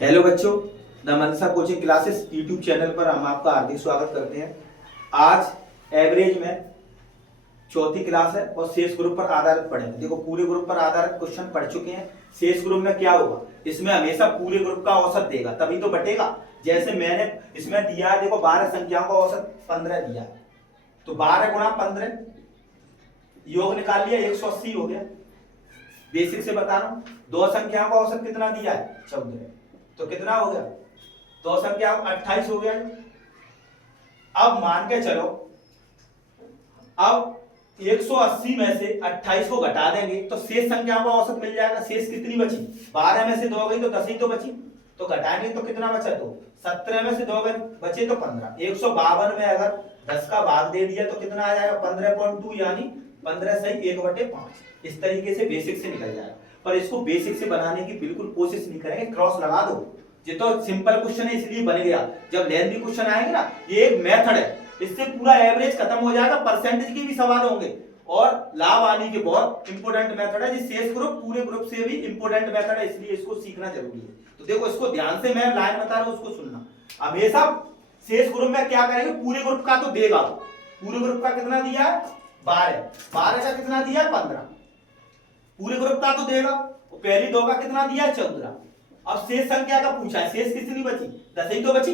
Hello बच्चों, the Mansa coaching classes YouTube channel पर हम आपका हार्दिक स्वागत करते हैं। आज एवरेज में चौथी क्लास है और शेष ग्रुप पर आधारित पढ़ेंगे। देखो, पूरे ग्रुप पर आधारित क्वेश्चन पढ़ चुके हैं। शेष ग्रुप में क्या होगा, इसमें हमेशा पूरे ग्रुप का औसत देगा तभी तो बटेगा। जैसे मैंने इसमें दिया है, देखो 12 संख्याओं का औसत 15 दिया है, तो 12 गुणा 15 योग निकाल लिया, 180 हो गया। बेसिक से बता रहा हूं। दो संख्याओं का औसत कितना दिया है, 14, तो कितना हो गया, दो संख्या 28 हो गया। अब मान के चलो, अब 180 में से 28 को घटा देंगे तो शेष संख्याओं का औसत मिल जाएगा। शेष कितनी बची, 12 में से 2 गई तो 10 ही तो बची, तो घटाएंगे तो कितना बचा, 2। 17 में से 2 बचे तो 15। 152 में अगर 10 का भाग दे दिया तो कितना आ जाएगा, 15.2, यानी 15 सही 1/5। इस तरीके से बेसिक से निकल जाएगा। पर इसको बेसिक से बनाने की बिल्कुल कोशिश नहीं करेंगे, क्रॉस लगा दो। ये तो सिंपल क्वेश्चन है इसलिए बन गया। जब लेंथी क्वेश्चन आएंगे ना, ये एक मेथड है, इससे पूरा एवरेज खत्म हो जाएगा। परसेंटेज के भी सवाल होंगे और लाभ आने के बहुत इंपोर्टेंट मेथड है। शेष ग्रुप पूरे ग्रुप से भी इंपोर्टेंट मेथड है, इसलिए इसको सीखना जरूरी है। तो देखो, इसको ध्यान से मैं लाइन बता रहा हूं, उसको सुनना। हमेशा शेष ग्रुप में क्या करेंगे, पूरे ग्रुप का तो देगा। पूरे ग्रुप का कितना दिया है, 12। 12 का कितना दिया है, 15। पूरे ग्रुप का तो देगा। पहली 2 का कितना दिया है, 14। अब शेष संख्या का पूछा है, शेष कितनी बची, 10 ही तो बची,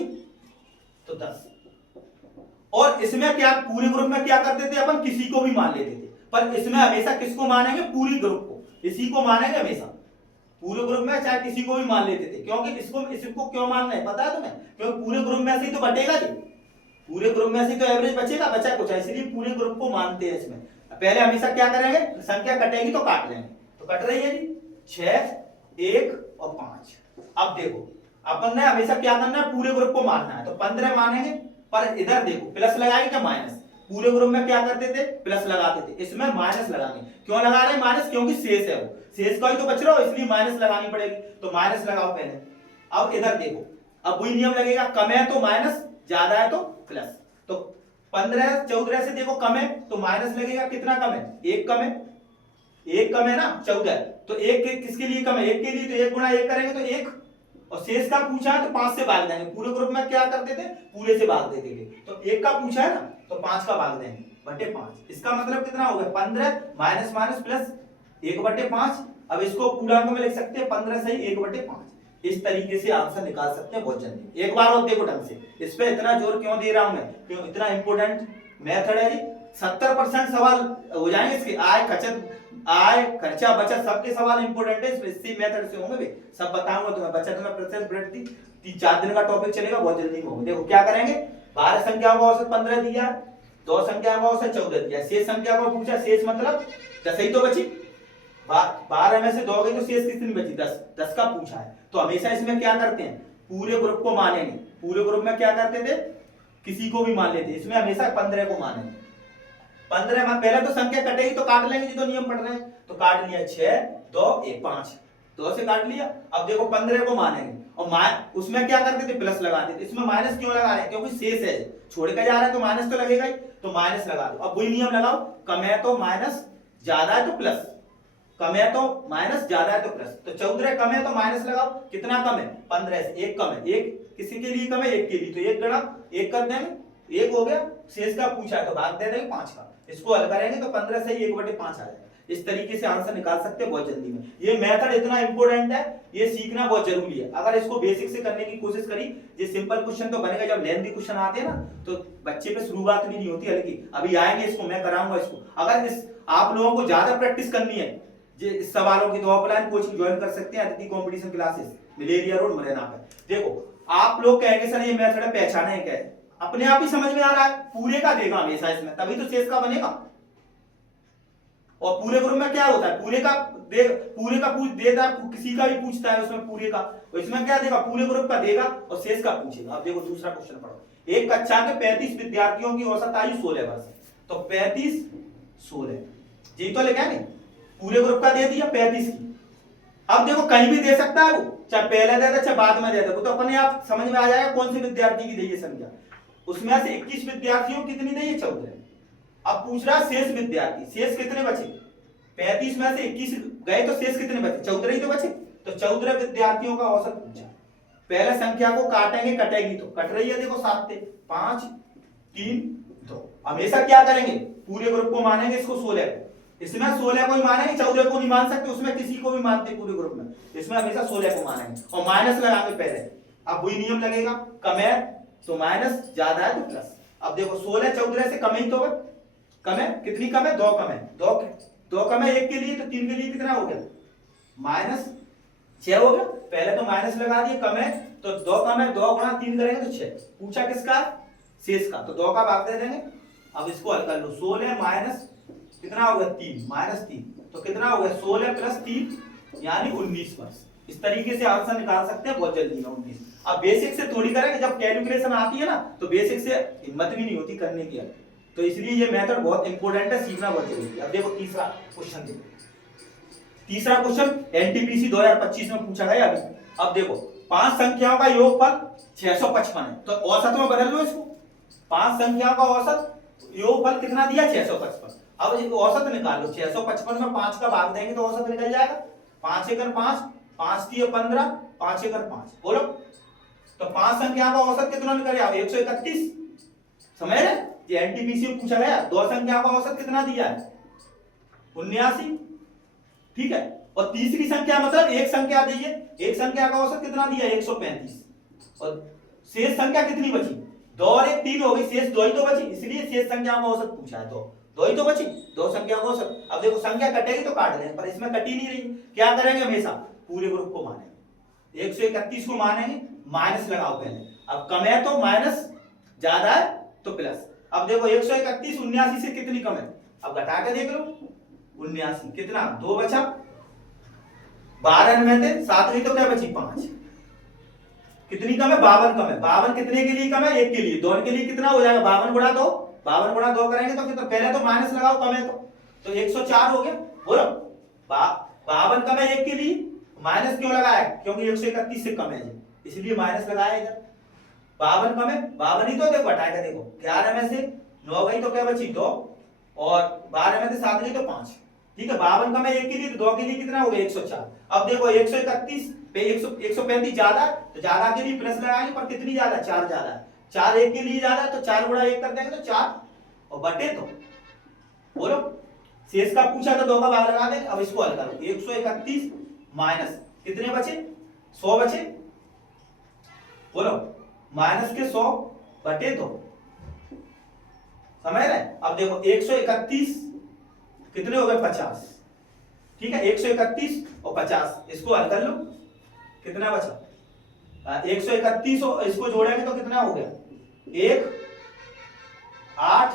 तो 10। और इसमें क्या, पूरे ग्रुप में क्या करते थे अपन, किसी को भी मान लेते थे। पर इसमें हमेशा किसको मानेंगे, पूरी ग्रुप को, इसी को मानेंगे हमेशा। पूरे ग्रुप में चाहे किसी को भी मान लेते थे, क्योंकि इसको क्यों मानना है पता है तुम्हें, क्योंकि पूरे ग्रुप में से ही तो बटेगा जी। पूरे ग्रुप में से तो एवरेज बचेगा, बचा कुछ है, इसलिए पूरे ग्रुप को मानते हैं। इसमें पहले हमेशा क्या करेंगे, संख्या कटेगी तो काट लेंगे। तो कट रही है जी, 6, 1 और 5। अब देखो, अपन ने हमेशा क्या करना है, पूरे ग्रुप को मानना है, तो 15 मानेंगे। पर इधर देखो, प्लस लगाएंगे क्या माइनस। पूरे ग्रुप में क्या करते थे, प्लस लगाते थे, इसमें माइनस लगाएंगे। क्यों लगा रहे हैं माइनस, क्योंकि शेष है, वो शेष का ही तो बच रहा हो, इसलिए माइनस लगानी पड़ेगी। तो माइनस लगाओ पहले। अब इधर देखो, अब वही नियम लगेगा, कम है तो माइनस, ज्यादा है तो प्लस। तो 15 14 से देखो कम है तो माइनस लगेगा। कितना कम है, 1 कम है, 1 कम है ना, 14। तो 1 किसके लिए कम है, 1 के लिए, तो 1 गुणा 1 करेंगे तो 1। और शेष का पूछा है तो 5 से भाग देंगे। पूरे ग्रुप में क्या करते थे, पूरे से भाग देते थे। तो 1 का पूछा है ना, तो 5 का भाग देंगे, बटे 5। इसका मतलब कितना हो गया, 15 माइनस माइनस प्लस 1/5। अब इसको पूर्णांक में लिख सकते हैं, 15 सही 1/5। इस तरीके से आंसर निकाल सकते हैं बहुत जल्दी। एक बार और देखो ढंग से, इस पे इतना जोर क्यों दे रहा हूं मैं, क्यों, इतना इंपोर्टेंट मेथड है जी। 70% सवाल हो जाएंगे इसके, आय खर्चा बचत सबके सवाल इंपोर्टेंट है, इसी मेथड से होंगे। सब बताऊंगा तुम्हें, बचत में प्रतिशत वृद्धि 3-4 दिन का टॉपिक चलेगा, बहुत जल्दी में होगा। देखो क्या करेंगे, 12 संख्याओं का औसत 15 दिया, 2 संख्याओं का औसत 14 दिया, शेष संख्या को पूछा, शेष मतलब 10 ही तो बची। 12 में से 2 गई तो शेष कितनी बची, 10। 10 का पूछा है, तो हमेशा इसमें क्या करते हैं, पूरे ग्रुप को मानेंगे। पूरे ग्रुप में क्या करते थे, किसी को भी मान लेते, इसमें हमेशा 15 को मानेंगे। 15 में पहले तो संख्या कटेगी तो काट लेंगे, जो नियम पढ़ रहे हैं। तो काट लिया, 6, 2, 1, 5, 2 से काट लिया। अब देखो 15 को मानेंगे, और उसमें क्या करते थे, प्लस लगाते थे। इसमें माइनस क्यों लगा रहे हैं, क्योंकि शेष है, छोड़ के जा रहा है तो माइनस तो लगेगा ही, तो माइनस लगा दो। अब वही नियम लगाओ, कम है तो माइनस, ज्यादा है तो प्लस। कम है तो माइनस, ज्यादा है तो प्लस। तो 14 कम है तो माइनस लगाओ। कितना कम है, 15 से 1 कम है। 1 किसी के लिए कम है, 1 के लिए, तो 1 गणा 1 कर देंगे, 1 हो गया। शेष का पूछा है तो भाग दे देंगे 5 का। इसको हल करेंगे तो 15 से 1/5 आ जाएगा। इस तरीके से आंसर निकाल सकते हैं बहुत जल्दी में। ये मेथड इतना इंपॉर्टेंट है, ये सीखना बहुत जरूरी है। अगर इसको बेसिक से करने की कोशिश करी, ये सिंपल क्वेश्चन तो बनेगा। जब लेंथी क्वेश्चन आते हैं ना, तो बच्चे पे शुरुआत भी नहीं होती, हल्की अभी आएंगे, इसको मैं कराऊंगा इसको। अगर इस आप लोगों को ज्यादा प्रैक्टिस करनी है इस सवालों की, तो ऑफलाइन कोचिंग ज्वाइन कर सकते हैं, Aditi competition classes, malaria road, Morena पे। देखो आप लोग कहेंगे सर ये मेथड है, पहचाने है क्या है, अपने आप ही समझ में आ रहा है। पूरे का देगा हमेशा इसमें, तभी तो शेष का बनेगा। और पूरे ग्रुप में क्या होता है, पूरे का पूछ देता है, किसी का भी पूछता है उसमें पूरे का, तो इसमें क्या देगा, पूरे ग्रुप का देगा और शेष का पूछेगा। अब देखो दूसरा क्वेश्चन पढ़ो। एक कक्षा के 35 विद्यार्थियों की औसत आयु 16 वर्ष है, तो 35 16 जी तो लिखा है, पूरे ग्रुप का दे दिया 35 की। अब देखो कहीं भी दे सकता है वो, चाहे पहले दे दे चाहे बाद में दे दे, वो तो अपने आप समझ में आ जाएगा कौन से विद्यार्थी की दी है संख्या। उसमें से 21 विद्यार्थियों कितनी दी है, 14। अब पूछ रहा है शेष विद्यार्थी, शेष कितने बचे, 35 में से 21 गए तो शेष कितने बचे, 14 ही तो बचे। तो 14 विद्यार्थियों का औसत पूछा। पहले संख्या को काटेंगे, कटेगी तो कट रही है, देखो 7 थे 5 3 2। हमेशा क्या करेंगे, पूरे ग्रुप को मानेंगे, इसको 16 को, इसमें 16 को ही मानेंगे, 14 को नहीं मान सकते, उसमें किसी को भी मानते पूरे ग्रुप में, इसमें हमेशा 16 को मानेंगे और माइनस लगाएंगे पहले। अब वही नियम लगेगा, कम है तो माइनस, ज्यादा है तो प्लस। अब देखो 16 14 से कम ही तो है, कम है, कितनी कम है, 2 कम है, 2 कम है 1 के लिए, तो 3 के लिए कितना हो गया, माइनस 6 हो गया। पहले तो माइनस लगा दिए, कम है तो 2 कम है, 2 गुणा 3 करेंगे तो 6। पूछा किसका, शेष का, तो 2 का भाग दे देंगे। अब इसको हल कर लो, 16 माइनस कितना हो गया 3, माइनस 3, तो कितना हो गया 16 प्लस 3 यानी 19 वर्ष। इस तरीके से आंसर निकाल सकते हैं बहुत जल्दी है 19। अब बेसिक से थोड़ी करेंगे, जब कैलकुलेशन आती है ना तो बेसिक से हिम्मत भी नहीं होती करने की, तो इसलिए ये मेथड बहुत इंपॉर्टेंट है, सीखना बहुत जरूरी है। अब देखो तीसरा क्वेश्चन देखो, तीसरा क्वेश्चन एनटीपीसी 2025 में पूछा गया अभी। अब देखो 5 संख्याओं का योगफल 655 है, तो औसत में बदल लो इसको, 5 संख्याओं का औसत योगफल कितना दिया 655। अब इसको औसत निकाल लो, 655 में 5 का भाग देंगे तो औसत निकल जाएगा, 5 एकड़ 5, 5 3 15, 5 एकड़ 5, बोलो तो 5 संख्या का औसत कितना निकल आएगा 131। समझ रहे, ये एनटीपीसी में पूछा गया, 2 संख्या का औसत कितना दिया है 79, ठीक है। और तीसरी संख्या मतलब एक संख्या दी है, एक संख्या का औसत कितना दिया 135, और शेष संख्या कितनी बची 2 और 1 3 हो गई, शेष 2 ही तो बची, इसलिए शेष संख्या का औसत पूछा है, तो 2 ही तो बची, 2 संख्या का औसत। अब देखो संख्या कटेगी तो काट देंगे, पर इसमें कटी नहीं रही, क्या करेंगे हमेशा पूरे ग्रुप को मानेंगे, 131 को मानेंगे, माइनस लगाओ पहले। अब कम है तो माइनस, ज्यादा है तो प्लस। अब देखो 131 79 से कितनी कम है, अब घटा के देख लो 79 कितना 2 बचा, 12 में थे 7 गई तो क्या बची 5, कितनी कम है 52 कम है। 52 कितने के लिए कम है 1 के लिए, 2 के लिए कितना हो जाएगा 52 गुणा 2, 52 गुणा 2 करेंगे तो कितना, पहले तो माइनस लगाओ, कम है तो 104 हो गया, बोलो 52 कम है 1 के लिए, माइनस क्यों लगाया क्योंकि 131 से कम है इसलिए माइनस लगाया इधर। 52 कम है, 52 ही तो देखो हटा के देखो, 11 में से 9 गई तो क्या बची 2, और 12 में से 7 गई तो 5, ठीक है। 52 कम है 1 के लिए, तो 2 के लिए कितना हो गया 104। अब देखो 131 पे 135 ज्यादा, तो ज्यादा के लिए प्लस लगाएंगे, पर कितनी ज्यादा 4 ज्यादा है, 4 1 के लिए ज्यादा है तो 4 गुणा 1 कर देंगे तो 4 और बटे 2, बोलो शेष का पूछा तो 2 का भाग लगा देंगे। अब इसको हल करो, 131 माइनस कितने बचे 100 बचे, बोलो माइनस के 100 बटे 2, समझ रहे। अब देखो 131 कितने हो गए 50, ठीक है 131 और 50 इसको हल कर लो, कितना बचा 131 और इसको जोड़ेंगे तो कितना हो गया 1 8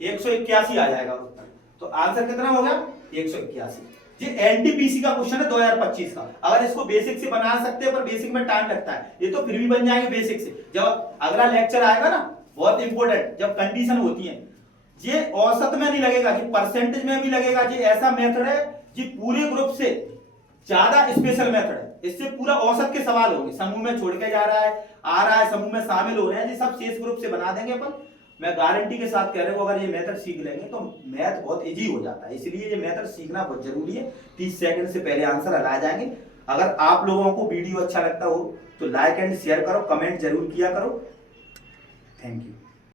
181 आ जाएगा उत्तर, तो आंसर कितना हो गया 181। ये एनटीपीसी का क्वेश्चन है 2025 का। अगर इसको बेसिक से बना सकते हैं पर बेसिक में टाइम लगता है, ये तो फिर भी बन जाएंगे बेसिक से। जब अगला लेक्चर आएगा ना बहुत इंपॉर्टेंट, जब कंडीशन होती है, ये औसत में नहीं लगेगा, ये परसेंटेज में भी लगेगा। ये ऐसा मेथड है जी पूरे ग्रुप से ज्यादा स्पेशल मेथड है, इससे पूरा औसत के सवाल होंगे, समूह में छोड़ के जा रहा है आ रहा है, समूह में शामिल हो रहे हैं, ये सब शेष ग्रुप से बना देंगे अपन। मैं गारंटी के साथ कह रहा हूं अगर ये मेथड सीख लेंगे तो मैथ बहुत इजी हो जाता है, इसलिए ये मेथड सीखना बहुत जरूरी है। 30 सेकंड से पहले आंसर हटाए जाएंगे। अगर आप लोगों को वीडियो अच्छा लगता हो तो लाइक एंड शेयर करो, कमेंट जरूर किया करो। Thank you.